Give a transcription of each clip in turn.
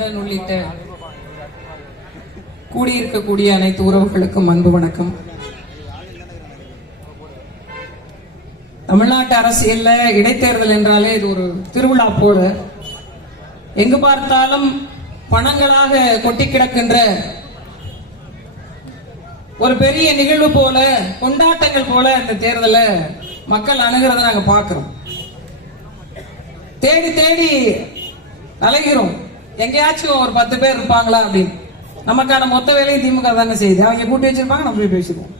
அண்ணன் உள்ளிட்ட கூடியிருக்கக்கூடிய அனைத்து உறவுகளுக்கும் அன்பு வணக்கம். தமிழ்நாட்டு அரசியல்ல இடைத்தேர்தல் என்றாலே இது ஒரு திருவிழா போல, எங்கு பார்த்தாலும் பணங்களாக கொட்டி கிடக்கின்ற ஒரு பெரிய நிகழ்வு போல, கொண்டாட்டங்கள் போல இந்த தேர்தலை மக்கள் அணுகிறத நாங்க பார்க்கிறோம். தேடி தேடி அலைகிறோம், எங்கேயாச்சும் ஒரு 10 பேர் இருப்பாங்களா அப்படின்னு. நமக்கான மொத்த வேலையும் திமுக தானே செய்யுது. அவங்க கூட்டி வச்சிருப்பாங்க, நம்ம போய் பேசிடுவோம்.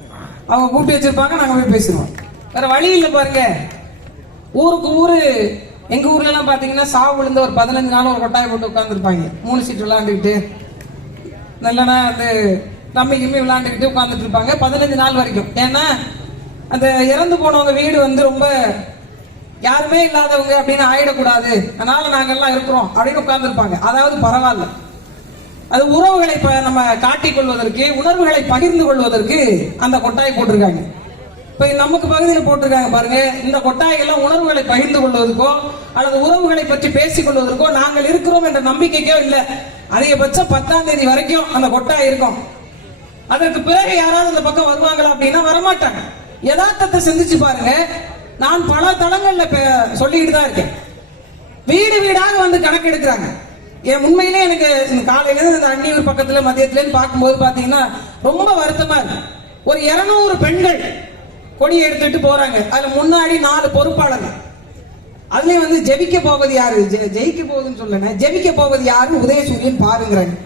அவங்க கூட்டி வச்சிருப்பாங்க, நாங்க போய் பேசிடுவோம். வேற வழி இல்லை பாருங்க. ஊருக்கு ஊரு, எங்க ஊர்ல எல்லாம் பாத்தீங்கன்னா சாவு விழுந்த ஒரு 15 நாள் ஒரு கொட்டாயை போட்டு உட்காந்துருப்பாங்க. 3 சீட் விளையாண்டுக்கிட்டு நல்லனா அந்த ரம்மி கிம்மி விளையாண்டுக்கிட்டு உட்காந்துட்டு இருப்பாங்க 15 நாள் வரைக்கும். ஏன்னா அந்த இறந்து போனவங்க வீடு வந்து ரொம்ப யாருமே இல்லாதவங்க அப்படின்னு ஆயிடக்கூடாது, அதனால நாங்கெல்லாம் இருக்கிறோம் அப்படின்னு உட்கார்ந்துருப்பாங்க. அதாவது பரவாயில்ல, அது உறவுகளை நம்ம காட்டிக் கொள்வதற்கு, உணர்வுகளை பகிர்ந்து கொள்வதற்கு அந்த கொட்டாய் போட்டிருக்காங்க. இப்ப நமக்கு பகுதியில் போட்டிருக்காங்க பாருங்க. இந்த கொட்டாய்கள்லாம் உணர்வுகளை பகிர்ந்து கொள்வதற்கோ அல்லது உறவுகளை பற்றி பேசிக் கொள்வதற்கோ நாங்கள் இருக்கிறோம் என்ற நம்பிக்கைக்கோ இல்லை. அதிகபட்சம் 10ஆம் தேதி வரைக்கும் அந்த கொட்டாய் இருக்கும். அதற்கு பிறகு யாராவது அந்த பக்கம் வருவாங்களா அப்படின்னா வரமாட்டாங்க. யதார்த்தத்தை சிந்திச்சு பாருங்க. நான் பல தளங்கள்ல சொல்லிக்கிட்டு தான் இருக்கேன். வீடு வீடாக வந்து கணக்கு எடுக்கிறாங்க. உண்மையிலே எனக்கு காலையில இருந்து இந்த அன்னியூர் பக்கத்துல மதியத்துல பார்க்கும்போது பாத்தீங்கன்னா ரொம்ப வருத்தமா இருக்கு. ஒரு 200 பெண்கள் கொடியை எடுத்துட்டு போறாங்க. அதுல முன்னாடி 4 பொறுப்பாளர்கள். அதுலயும் வந்து ஜெபிக்க போவது யாரு, ஜெயிக்க போகுதுன்னு சொல்லுங்க, ஜெபிக்க போவது யாருன்னு உதயசூரியன் பாருங்கிறாங்க.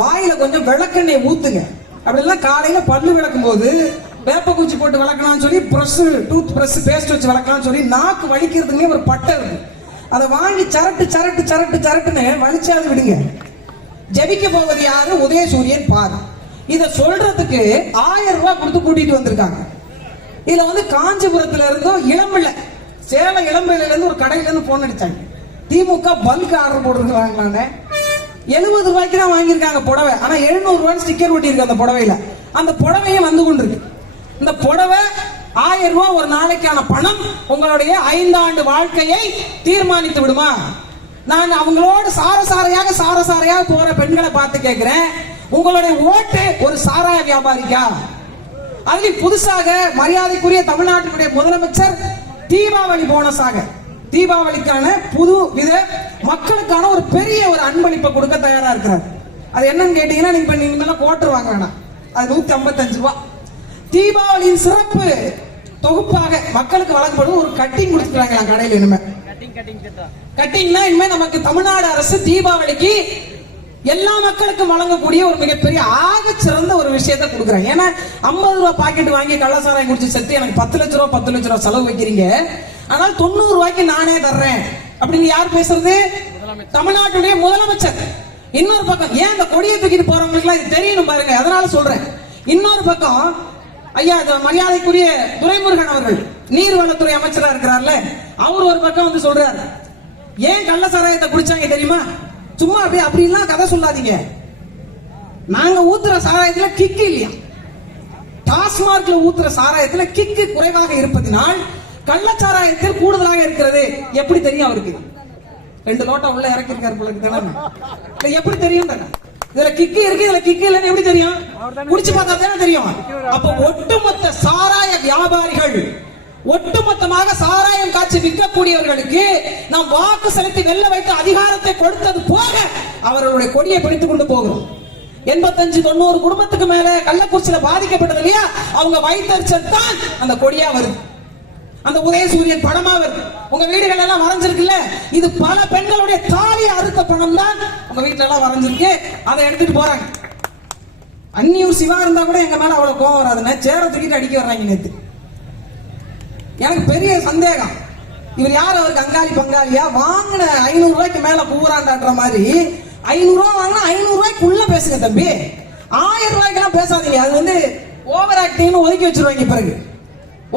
வாயில கொஞ்சம் விளக்கெண்ணெய் ஊத்துங்க. அப்படிலாம் காலையில பல்லு விளக்கும் போது வேப்ப குச்சி போட்டு விளக்கலாம்னு சொல்லி பிரஷ், டூத் பிரஷ், பேஸ்ட் வச்சு விளக்கலாம்னு சொல்லி நாக்கு வலிக்கிறதுக்கு ஒரு பட்டை இருக்கு. அதை வாங்கி சரட்டு சரட்டு சரட்டு சரட்டுன்னு வலிச்சாது விடுங்க. ஜெபிக்க போவது யாரு, உதயசூரியன் பாரு. இத சொல்றதுக்கு 1000 ரூபாய் கொடுத்து கூட்டிட்டு வந்திருக்காங்க. இதுல வந்து காஞ்சிபுரத்துல இருந்தும் இளம்பிள்ளை, சேலம் இளம்பிள்ளையில இருந்து ஒரு கடையில இருந்து போன் அடிச்சாங்க. திமுக பல்க் ஆர்டர் போட்டுருக்காங்களான்னு 70 ரூபாய்க்கு தான் வாங்கியிருக்காங்க புடவை. ஆனா 700 ரூபாய் ஸ்டிக்கர் ஒட்டி இருக்கு அந்த புடவையில. அந்த புடவையும் வந்து கொண்டு இருக்கு. இந்த புடவை 1000 ரூபாய் ஒரு நாளைக்கான பணம் உங்களுடைய 5 ஆண்டு வாழ்க்கையை தீர்மானித்து விடுமா? நான் அவங்களோடு சாரசாரையாக போற பெண்களை பார்த்து கேட்கிறேன், உங்களுடைய ஓட்டு ஒரு சாராய வியாபாரிக்கா? அதில் புதுசாக மரியாதைக்குரிய தமிழ்நாட்டினுடைய முதலமைச்சர் தீபாவளி போனஸாக, தீபாவளிக்கான புது வித மக்களுக்கான ஒரு பெரிய ஒரு அன்பளிப்பை கொடுக்க தயாரா இருக்கிறார். அது என்னன்னு கேட்டீங்கன்னா, நீங்க கோட்டர் வாங்க வேணாம், அது 155 ரூபாய். தீபாவளியின் சிறப்பு தொகுப்பாக மக்களுக்கு வழங்கப்படும் ஒரு கட்டிங் கொடுத்துருக்காங்க கடையில். இனிமே கட்டிங்னா இனிமே நமக்கு தமிழ்நாடு அரசு தீபாவளிக்கு எல்லா மக்களுக்கும் வழங்கக்கூடிய ஒரு மிகப்பெரிய ஆக சிறந்த ஒரு விஷயத்தை கொடுக்குறாங்க. ஏன்னா 50 ரூபாய் பாக்கெட் வாங்கி கள்ளசாராயம் குடிச்சு செத்து எனக்கு 10 லட்ச ரூபாய் செலவு வைக்கிறீங்க, ஆனால் 90 ரூபாய்க்கு நானே தர்றேன் அப்படின்னு யார் பேசுறது? தமிழ்நாட்டுடைய முதலமைச்சர். இன்னொரு பக்கம் ஏன் இந்த கொடியை தூக்கிட்டு போறவங்களுக்கு இது தெரியணும் பாருங்க, அதனால சொல்றேன். இன்னொரு பக்கம் ஐயா மரியாதைக்குரிய துரைமுருகன் அவர்கள் நீர்வளத்துறை அமைச்சரா இருக்கிறார்ல, அவர் ஒரு பக்கம் வந்து சொல்றாரு, ஏன் கள்ள சாராயத்தை குடிச்சாங்க தெரியுமா? சும்மா அப்படிலாம் கதை சொல்லாதீங்க, நாங்க ஊத்துற சாராயத்துல கிக்கு இல்லையா, டாஸ்மார்க்ல ஊத்துற சாராயத்துல கிக்கு குறைவாக இருப்பதினால் கள்ளச்சாராயத்தில் கூடுதலாக இருக்கிறது. எப்படி தெரியும் அவருக்கு? 2 லோட்டா உள்ள இறக்கி இருக்காரு போல தானே, எப்படி தெரியும் தானே? இதுல கிக்கு இருக்கு, இதுல கிக்கு இல்லன்னு எப்படி தெரியும்? குடிச்சு பார்த்தா தானே தெரியும். அப்ப ஒட்டுமொத்த சாராய வியாபாரிகள், ஒட்டுமொத்தமாக சாராயம் காட்சி விற்கக்கூடியவர்களுக்கு நாம் வாக்கு செலுத்தி வெல்ல வைத்த அதிகாரத்தை கொடுத்தது போக அவர்களுடைய கொடியை பிடித்துக் கொண்டு போகிறோம். 85-90 குடும்பத்துக்கு மேல கள்ளக்குறிச்சியில பாதிக்கப்பட்டது இல்லையா, அவங்க வைத்தறிச்சல் தான் அந்த கொடியா வருது, அந்த உதயசூரியன் படமா வருது. உங்க வீடுகள் எல்லாம் வரைஞ்சிருக்குல்ல, இது பல பெண்களுடைய தாலி அறுத்த பணம் தான் உங்க வீட்டுல எல்லாம் வரைஞ்சிருக்கு. அதை எடுத்துட்டு போறாங்க. அன்னியூர் சிவா இருந்தா கூட எங்க மேல அவ்வளவு கோவம் வராதுன்னு சேர தூக்கிட்டு அடிக்க வர்றாங்க. நேத்து எனக்கு பெரிய சந்தேகம், இவர் யார்? அவருக்கு அங்காளி பங்காளியா? வாங்கின 500 ரூபாய்க்கு மேல பூராண்டாடுற மாதிரி 500 ரூபாய் வாங்கினா 500 ரூபாய்க்குள்ள பேசுங்க தம்பி, 1000 ரூபாய்க்கு எல்லாம் பேசாதீங்க. அது வந்து ஓவர் ஆக்டிங்னு ஒதுக்கி வச்சிருவாங்க. பிறகு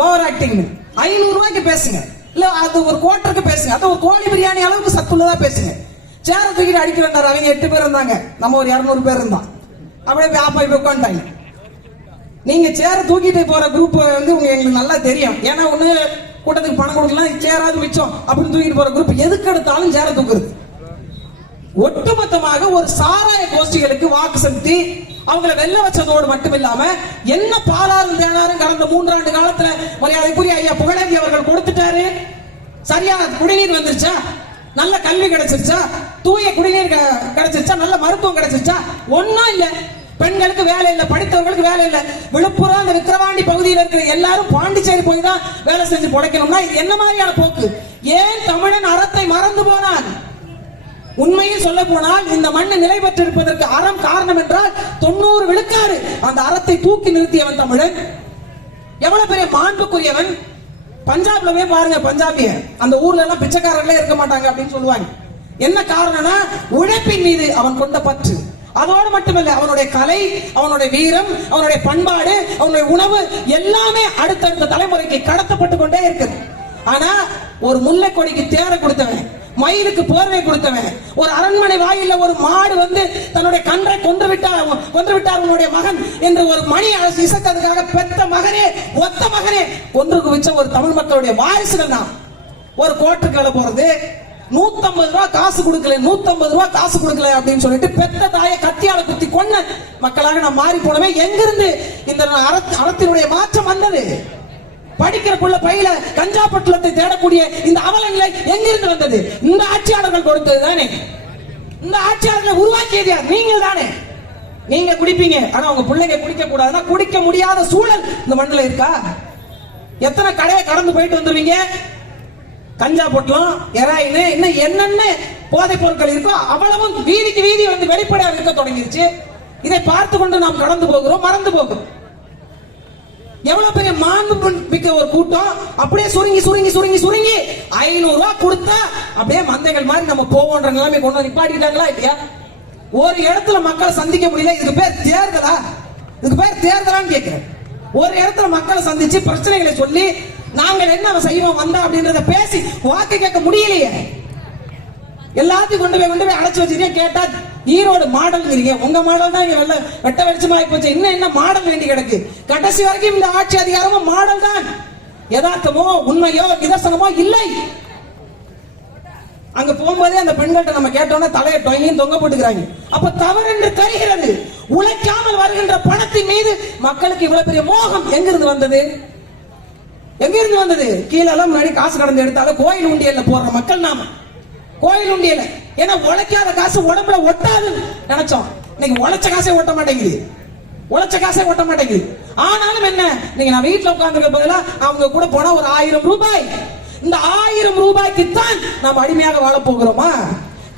ஓவர் ஆக்டிங் 500 ரூபாய்க்கு பேசுங்க, இல்ல அது ஒரு கோட்டருக்கு பேசுங்க, அது ஒரு கோழி பிரியாணி அளவுக்கு சத்துள்ளதா பேசுங்க. சேர தூக்கிட்டு அடிக்க வேண்டாம். அவங்க 8 பேர் இருந்தாங்க, நம்ம ஒரு 200 பேர் இருந்தோம். அப்படியே போய் உட்காந்துட்டாங்க. நீங்க சேர தூக்கிட்டு போற குரூப் வந்து எங்களுக்கு நல்லா தெரியும். ஏன்னா ஒண்ணு கூட்டத்துக்கு பணம் கொடுக்கலாம், சேராது மிச்சம் அப்படின்னு தூக்கிட்டு போற குரூப் எதுக்கு எடுத்தாலும் சேர தூக்குறது. ஒட்டுமொத்த ஒட்டுமொத்தமாக ஒரு சாராய கோஷ்டிகளுக்கு வாக்கு செலுத்தி அவங்களை வெல்ல வச்சதோடு மட்டும் இல்லாம என்ன பாலாரும் தேனாரும் கடந்த 3 ஆண்டு காலத்துல மரியாதைக்குரிய ஐயா புகழேந்தி அவர்கள் கொடுத்துட்டாரு. சரியா குடிநீர் வந்துருச்சா, நல்ல கல்வி கிடைச்சிருச்சா, தூய குடிநீர் கிடைச்சிருச்சா, நல்ல மருத்துவம் கிடைச்சிருச்சா? ஒன்னும் இல்ல. பெண்களுக்கு வேலை இல்ல, படித்தவர்களுக்கு வேலை இல்ல. விழுப்புரம் அந்த விக்கிரவாண்டி பகுதியில் இருக்கிற எல்லாரும் பாண்டிச்சேரி போய் தான் வேலை செஞ்சு பொழைக்கணும்னா இது என்ன மாதிரியான போக்கு? ஏன் தமிழன் அறத்தை மறந்து போனான்? உண்மையில் சொல்ல போனால் இந்த மண்ணு நிலை பெற்றிருப்பதற்கு அறம் காரணம் என்றால் 90 விழுக்காடு அந்த அறத்தை தூக்கி நிறுத்தியவன் தமிழன். எவ்வளவு பெரிய மாண்புக்குரியவன். பஞ்சாப்ல போய் பாருங்க, பஞ்சாபிய அந்த ஊர்ல எல்லாம் பிச்சைக்காரர்களே இருக்க மாட்டாங்க அப்படின்னு சொல்லுவாங்க. என்ன காரணம்னா உழைப்பின் மீது அவன் கொண்ட பற்று. அதோடு மட்டுமல்ல, அவனுடைய கலை, அவனுடைய வீரம், அவனுடைய பண்பாடு, அவனுடைய உணவு எல்லாமே அடுத்தடுத்த தலைமுறைக்கு கடத்தப்பட்டு கொண்டே இருக்குது. ஆனா ஒரு முல்லை கொடிக்கு தேர கொடுத்தவன், மயிலுக்கு போர்வை கொடுத்தவன், ஒரு அரண்மனை வாயில ஒரு மாடு வந்து தன்னுடைய கன்றை கொன்று விட்டார் உன்னுடைய மகன் என்று ஒரு மணி இசைக்கிறதுக்காக பெற்ற மகனே, ஒத்த மகனே கொன்று குவிச்ச ஒரு தமிழ் மக்களுடைய வாரிசுகள் தான். ஒரு கோட்டுக்கு போறது 150 ரூபாய் காசு கொடுக்கல, 150 ரூபாய் காசு கொடுக்கல அப்படின்னு சொல்லிட்டு பெத்த தாயை கத்தியால குத்தி கொன்ன மக்களாக நாம் மாறி போனவே. எங்கிருந்து இந்த அறத்தினுடைய மாற்றம் வந்தது? படிக்கிற புள்ள பையில கஞ்சா பட்டலத்தை தேடக்கூடிய இந்த அவல நிலை எங்கிருந்து வந்தது? இந்த ஆட்சியாளர்கள் கொடுத்தது தானே. இந்த ஆட்சியாளர்களை உருவாக்கியது யார்? நீங்கள் தானே. நீங்க குடிப்பீங்க, ஆனா உங்க பிள்ளைங்க குடிக்க கூடாதுன்னா குடிக்க முடியாத சூழல் இந்த மண்ணில் இருக்கா? எத்தனை கடையை கடந்து போயிட்டு வந்துருவீங்க? கஞ்சா பொட்டலம், ஹெராயின், இன்னும் என்னென்ன போதைப் பொருட்கள் இருக்கோ அவ்வளவும் வீதிக்கு வீதி வந்து வெளிப்படையாக இருக்க தொடங்கிருச்சு. இதை பார்த்து கொண்டு நாம் கடந்து போகிறோம், மறந்து போகிறோம். எவ்வளவு பெரிய மாண்பு மிக்க ஒரு கூட்டம் அப்படியே சுருங்கி சுருங்கி சுருங்கி சுருங்கி 500 ரூபாய் கொடுத்தா அப்படியே மந்தைகள் மாதிரி நம்ம போவோன்ற நிலைமை கொண்டு வந்து நிப்பாட்டிட்டாங்களா இல்லையா? ஒரு இடத்துல மக்களை சந்திக்க முடியல. இதுக்கு பேர் தேர்தலா? இதுக்கு பேர் தேர்தலான்னு கேட்கிறேன். ஒரு இடத்துல மக்களை சந்திச்சு பிரச்சனைகளை சொல்லி நாங்கள் என்ன செய்வோம் வந்தா அப்படின்றத பேசி வாக்கு கேட்க முடியலையே. எல்லாத்தையும் கொண்டு போய் அடைச்சு வச்சிருக்கீங்க. கேட்டா ஈரோடு மாடல்ங்கிறீங்க. உங்க மாடல் தான் இங்க வெட்ட வெளிச்சமா போச்சு. இன்னும் என்ன மாடல் வேண்டி கிடக்கு? கடைசி வரைக்கும் இந்த ஆட்சி அதிகாரமும் மாடல் தான். யதார்த்தமோ உண்மையோ நிதர்சனமோ இல்லை. அங்க போகும்போதே அந்த பெண்கள்ட்ட நம்ம கேட்டோம்னா தலையை டொய்யும் தொங்க போட்டுக்கிறாங்க. அப்ப தவறு என்று தெரிகிறது. உழைக்காமல் வருகின்ற பணத்தின் மீது மக்களுக்கு இவ்வளவு பெரிய மோகம் எங்கிருந்து வந்தது? எங்கிருந்து வந்தது? கீழே எல்லாம் முன்னாடி காசு கடந்து எடுத்தாலும் கோயில் உண்டியல்ல போடுற மக்கள் நாம. கோயில் உண்டியல ஏன்னா உழைக்காத காசு உடம்புல ஒட்டாது நினைச்சோம். இன்னைக்கு உழைச்ச காசே ஒட்ட மாட்டேங்குது. உழைச்ச காசே ஒட்ட மாட்டேங்குது. ஆனாலும் என்ன, நீங்க நான் வீட்டுல உட்கார்ந்துருக்க பதிலா அவங்க கூட போனா ஒரு 1000 ரூபாய். இந்த 1000 ரூபாய்க்கு தான் நாம் அடிமையாக வாழ போகிறோமா?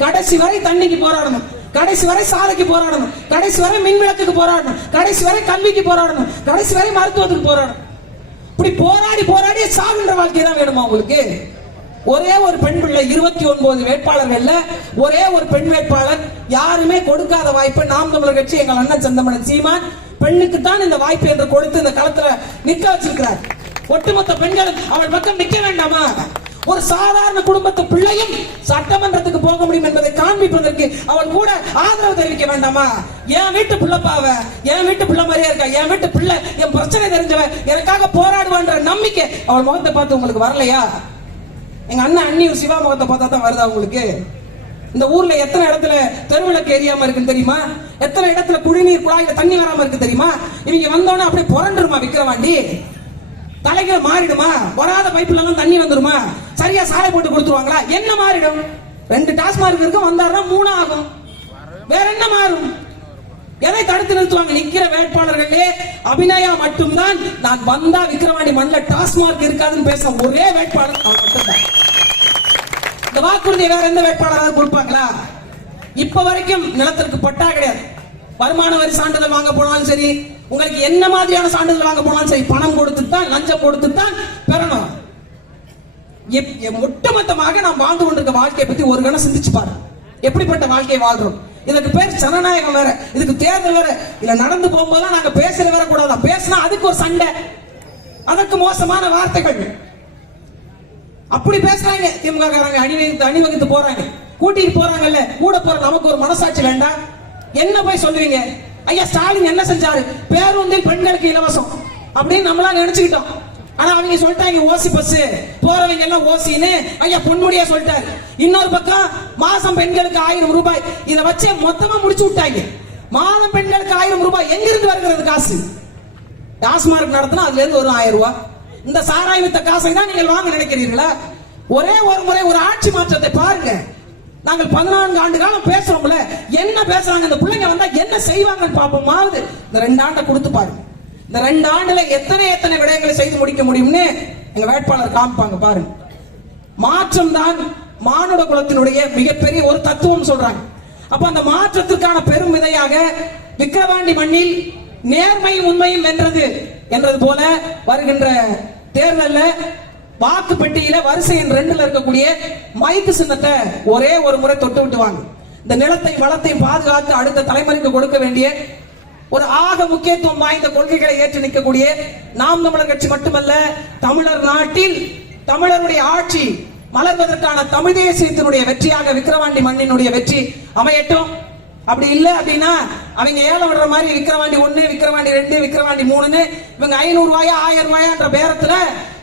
கடைசி வரை தண்ணிக்கு போராடணும், கடைசி வரை சாலைக்கு போராடணும், கடைசி வரை மின் விளக்குக்கு போராடணும், கடைசி வரை கல்விக்கு போராடணும், கடைசி வரை மருத்துவத்துக்கு போராடணும். இப்படி போராடி போராடி சாகின்ற வாழ்க்கை தான் வேணுமா உங்களுக்கு? ஒரே ஒரு பெண் பிள்ளை 29 வேட்பாளர்கள்ல ஒரே ஒரு பெண் வேட்பாளர். யாருமே கொடுக்காத வாய்ப்பு நாம் தமிழர் கட்சி எங்கள் அண்ணன் செந்தமணன் சீமான் பெண்ணுக்கு தான் இந்த வாய்ப்பு என்று கொடுத்து இந்த களத்துல நிக்க வச்சிருக்கிறார். ஒட்டுமொத்த பெண்களும் அவள் பக்கம் நிக்க வேண்டாமா? ஒரு சாதாரண குடும்பத்து பிள்ளையும் சட்டமன்றத்துக்கு போக முடியும் என்பதை காண்பிப்பதற்கு அவன் கூட ஆதரவு தெரிவிக்க வேண்டாமா? என் வீட்டு பிள்ளைப்பாவ, என் வீட்டு பிள்ளை மாதிரியா இருக்கா, என் வீட்டு பிள்ளை என் பிரச்சனை தெரிஞ்சவ எனக்காக போராடுவான்ற நம்பிக்கை அவள் முகத்தை பார்த்து உங்களுக்கு வரலையா? எங்க அண்ணன் அண்ணியூர் சிவா முகத்தை பார்த்தா தான் வருதா உங்களுக்கு? இந்த ஊர்ல எத்தனை இடத்துல தெருவிளக்கு எரியாம இருக்குன்னு தெரியுமா? எத்தனை இடத்துல குடிநீர் குழாயில தண்ணி வராம இருக்கு தெரியுமா? இவங்க வந்தோன்னா அப்படியே புரண்டுருமா விக்கிரவாண்டி? தலைகள் மாறிடுமா? வராத பைப்புல எல்லாம் தண்ணி வந்துருமா? சரியா சாலை போட்டு கொடுத்துருவாங்களா? என்ன மாறிடும்? 2 டாஸ்மார்க் இருக்கு, வந்தாருன்னா 3 ஆகும். வேற என்ன மாறும்? எதை தடுத்து நிறுத்துவாங்க? நிக்கிற வேட்பாளர்களே அபிநயா மட்டும்தான் நான் வந்தா விக்கிரவாண்டி மண்ணில் டாஸ்மார்க் இருக்காதுன்னு பேச ஒரே வேட்பாளர் மட்டும்தான். இந்த வாக்குறுதியை வேற எந்த வேட்பாளராக கொடுப்பாங்களா? இப்ப வரைக்கும் நிலத்திற்கு பட்டா கிடையாது. வருமான வரி சான்றிதழ் வாங்க போனாலும் சரி, உங்களுக்கு என்ன மாதிரியான சான்றிதழ் வாங்க போனாலும் சரி, பணம் கொடுத்துத்தான், லஞ்சம் கொடுத்துத்தான் பெறணும். ஒட்டுமொத்தமாக நாம் வாழ்ந்து கொண்டிருக்க வாழ்க்கையை பத்தி ஒரு கணம் சிந்திச்சு பாரு. எப்படிப்பட்ட வாழ்க்கையை வாழ்றோம்? இதுக்கு பேர் ஜனநாயகம் வேற, இதுக்கு தேர்தல் வேற. இல்ல நடந்து போகும்போது நாங்க பேசுற வேற கூடாது. பேசினா அதுக்கு ஒரு சண்டை, அதற்கு மோசமான வார்த்தைகள். அப்படி பேசுறாங்க திமுக காரங்க. அணிவகுத்து போறாங்க, கூட்டிட்டு போறாங்கல்ல, கூட போற நமக்கு ஒரு மனசாட்சி வேண்டாம்? என்ன போய் சொல்லுவீங்க? ஐயா ஸ்டாலின் என்ன செஞ்சாரு? பேருந்தில் பெண்களுக்கு இலவசம் அப்படின்னு நம்மளா நினைச்சுக்கிட்டோம். ஆனா அவங்க சொல்லிட்டாங்க ஓசி பஸ் போறவங்க எல்லாம் ஓசின்னு ஐயா பொன்முடியா சொல்லிட்டாரு. இன்னொரு பக்கம் மாசம் பெண்களுக்கு 1000 ரூபாய், இதை வச்சு மொத்தமா முடிச்சு விட்டாங்க. மாதம் பெண்களுக்கு 1000 ரூபாய் எங்க இருந்து வருகிறது காசு? டாஸ்மார்க் நடத்தினா அதுல இருந்து ஒரு 1000 ரூபாய். இந்த சாராய வித்த காசை தான் நீங்கள் வாங்க நினைக்கிறீர்களா? ஒரே ஒரு முறை ஒரு ஆட்சி மாற்றத்தை பாருங்க. நாங்கள் 14 ஆண்டு காலம் பேசுறோம்ல, என்ன பேசுறாங்க இந்த பிள்ளைங்க வந்தா என்ன செய்வாங்கன்னு பாப்போமாவது. இந்த 2 ஆண்டை கொடுத்து பாருங்க. இந்த 2 ஆண்டுல எத்தனை விடயங்களை செய்து முடிக்க முடியும்னு எங்க வேட்பாளர் காமிப்பாங்க பாருங்க. மாற்றம் தான் மானுட குலத்தினுடைய மிகப்பெரிய ஒரு தத்துவம் சொல்றாங்க. அப்ப அந்த மாற்றத்திற்கான பெரும் விதையாக விக்கிரவாண்டி மண்ணில் நேர்மையும் உண்மையும் வென்றது என்றது போல வருகின்ற தேர்தல்ல வாக்கு பெட்டியில வரிசை எண் 2ல இருக்கக்கூடிய மைக்கு சின்னத்தை ஒரே ஒரு முறை தொட்டு விட்டு வாங்க. இந்த நிலத்தை வளத்தை பாதுகாத்து அடுத்த தலைமுறைக்கு கொடுக்க வேண்டிய ஒரு ஆக முக்கியத்துவம் வாய்ந்த கொள்கைகளை ஏற்று நிற்கக்கூடிய நாம் தமிழர் கட்சி மட்டுமல்ல, தமிழர் நாட்டில் தமிழருடைய ஆட்சி மலர்வதற்கான தமிழ் தேசியத்தினுடைய வெற்றியாக விக்கிரவாண்டி மண்ணினுடைய வெற்றி அமையட்டும். அப்படி இல்ல அப்படின்னா அவங்க ஏலம் விடுற மாதிரி விக்கிரவாண்டி 1, விக்கிரவாண்டி 2, விக்கிரவாண்டி 3ன்னு இவங்க 500 ரூபாயா 1000 ரூபாயான்ற பேரத்துல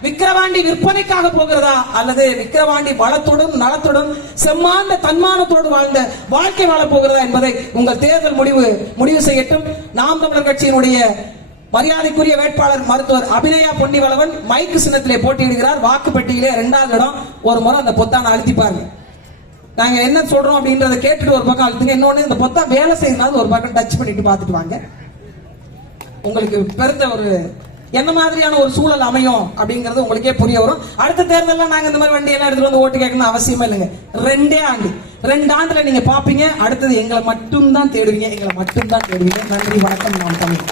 விக்கிரவாண்டி விற்பனைக்காக போகிறதா அல்லது விக்கிரவாண்டி வளத்துடன் நலத்துடன் செம்மாந்த தன்மானத்தோடு வாழ்ந்த வாழ்க்கை வாழ போகிறதா என்பதை உங்கள் தேர்தல் முடிவு செய்யட்டும். நாம் தமிழர் கட்சியினுடைய மரியாதைக்குரிய வேட்பாளர் மருத்துவர் அபிநயா பொன்னிவளவன் மைக்கு சின்னத்திலே போட்டியிடுகிறார். வாக்குப்பெட்டியிலே 2வது இடம். ஒரு முறை அந்த பொத்தானை அழுத்தி பாருங்க. நாங்க என்ன சொல்றோம் அப்படின்றத கேட்டுட்டு ஒரு பக்கம் அழுத்துங்க. இன்னொன்னு இந்த பொத்தா வேலை செய்யறது ஒரு பக்கம் டச் பண்ணிட்டு பாத்துட்டு வாங்க. உங்களுக்கு பெருத்த ஒரு என்ன மாதிரியான ஒரு சூழல் அமையும் அப்படிங்கறது உங்களுக்கே புரிய வரும். அடுத்த தேர்தலில் நாங்க இந்த மாதிரி வண்டி எல்லாம் எடுத்துட்டு வந்து ஓட்டு கேட்கணும் அவசியமே இல்லைங்க. 2 ஆண்டுல நீங்க பாப்பீங்க. அடுத்தது எங்களை மட்டும் தான் தேடுவீங்க. நன்றி, வணக்கம். நாம் தமிழ்.